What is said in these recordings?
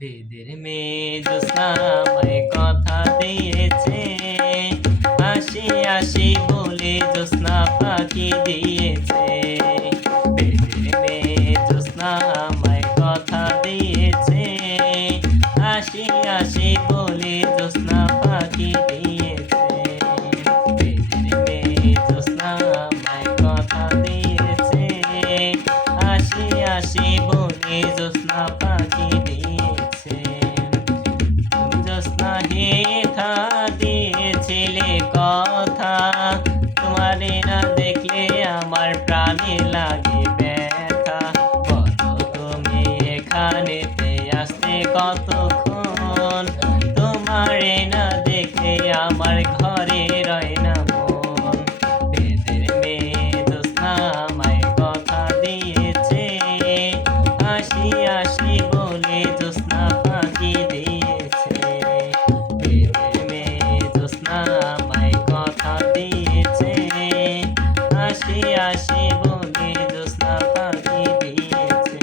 বেদের মেয়ে জ্যোৎস্না আমায় কথা দিয়েছে, হাসি হাসি বলে জ্যোৎস্না ফাঁকি দিয়েছে। বেদের মেয়ে জ্যোৎস্না আমায় কথা দিয়েছে, হাসি হাসি বলে জ্যোৎস্না ফাঁকি দিয়েছে। বেদের মেয়ে জ্যোৎস্না আমায় কথা দিয়েছে, হাসি হাসি বলে জ্যোৎস্না ফাঁকি দিয়েছে। জ্যোৎস্না হেথা দিয়েছিলে কথা, তোমারে না দেখলে আমার প্রাণে লাগে ব্যথা। বলো তুমি এখানেতে আসতে কতক্ষণ, তোমারে না দেখলে আমার ঘরে রয় না মন। বেদের মেয়ে জ্যোৎস্না আমায় কথা দিয়েছে, হাসি হাসি বলে জ্যোৎস্না ফাঁকি দিয়েছে। বেদের মেয়ে জ্যোৎস্না আমায় কথা দিয়েছে, হাসি হাসি বলে জ্যোৎস্না ফাঁকি দিয়েছে।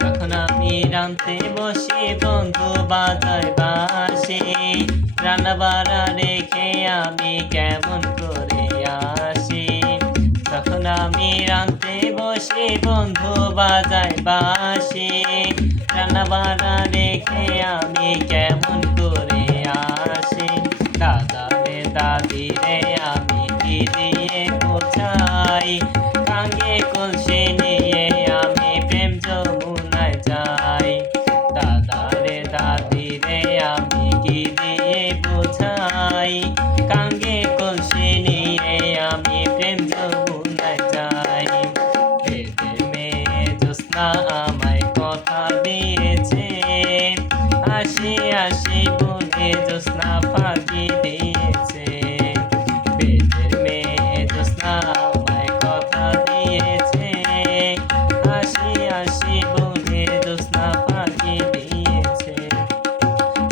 যখন আমি রাঁধতে বসে বন্ধু বাজায় বাঁশি, রান্না বাড়া রেখে আমি কেমন করে আসি। তখন আমি রাঁধতে বসে বন্ধু বাজায় বাঁশি, রান্না বাড়া রেখে আমি কেমন করে আসি। দাদা রে দাদি রে আমি কি দিয়ে বোঝাই, কাঙ্গে কলসি নিয়ে আমি প্রেম যমুনায় যাই। দাদা রে দাদি রে আমি কি দিয়ে বোঝাই, কাঙ্গে কলসি নিয়ে আমি প্রেম যমুনায় যাই। বেদের মেয়ে জ্যোৎস্না আমায় কথা দিয়েছে, হাসি হাসি বলে জ্যোৎস্না ফাঁকি দিয়েছে। বেদের মেয়ে জ্যোৎস্না আমায় কথা দিয়েছে, হাসি হাসি বলে জ্যোৎস্না ফাঁকি দিয়েছে।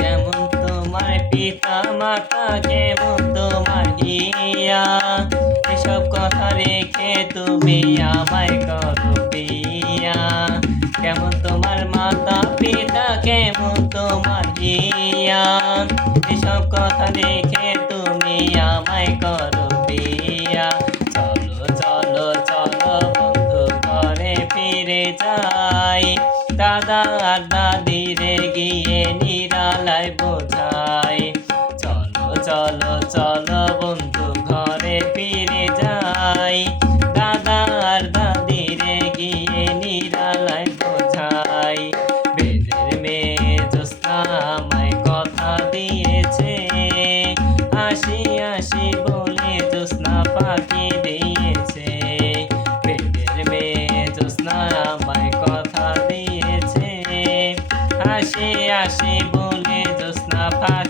কেমন তোমার পিতা মাতা, কেমন তোমার হিয়া, এসব কথা রেখে তুমি আমায় করো বিয়া। কেমন তোমার মাতা পিতা, কেমন তোমার হিয়া, এসব কথা রেখে তুমি আমায় করো বিয়া। চলো চলো চলো বন্ধু ঘরে ফিরে যাই, দাদা আর দাদিরে গিয়ে নিরালায় বোঝাই। চলো চলো চলো বন্ধু ঘরে ফিরে যাই, দাদা আর দাদিরে গিয়ে নিরালায় বোঝাই। বেদের মেয়ে জ্যোৎস্না আমায় কথা দিয়েছে, হাসি হাসি বলে জ্যোৎস্না ফাঁকি দিয়েছে। বেদের মেয়ে জ্যোৎস্না আমায় কথা দিয়েছে, হাসি হাসি বলে জ্যোৎস্না ফাঁকি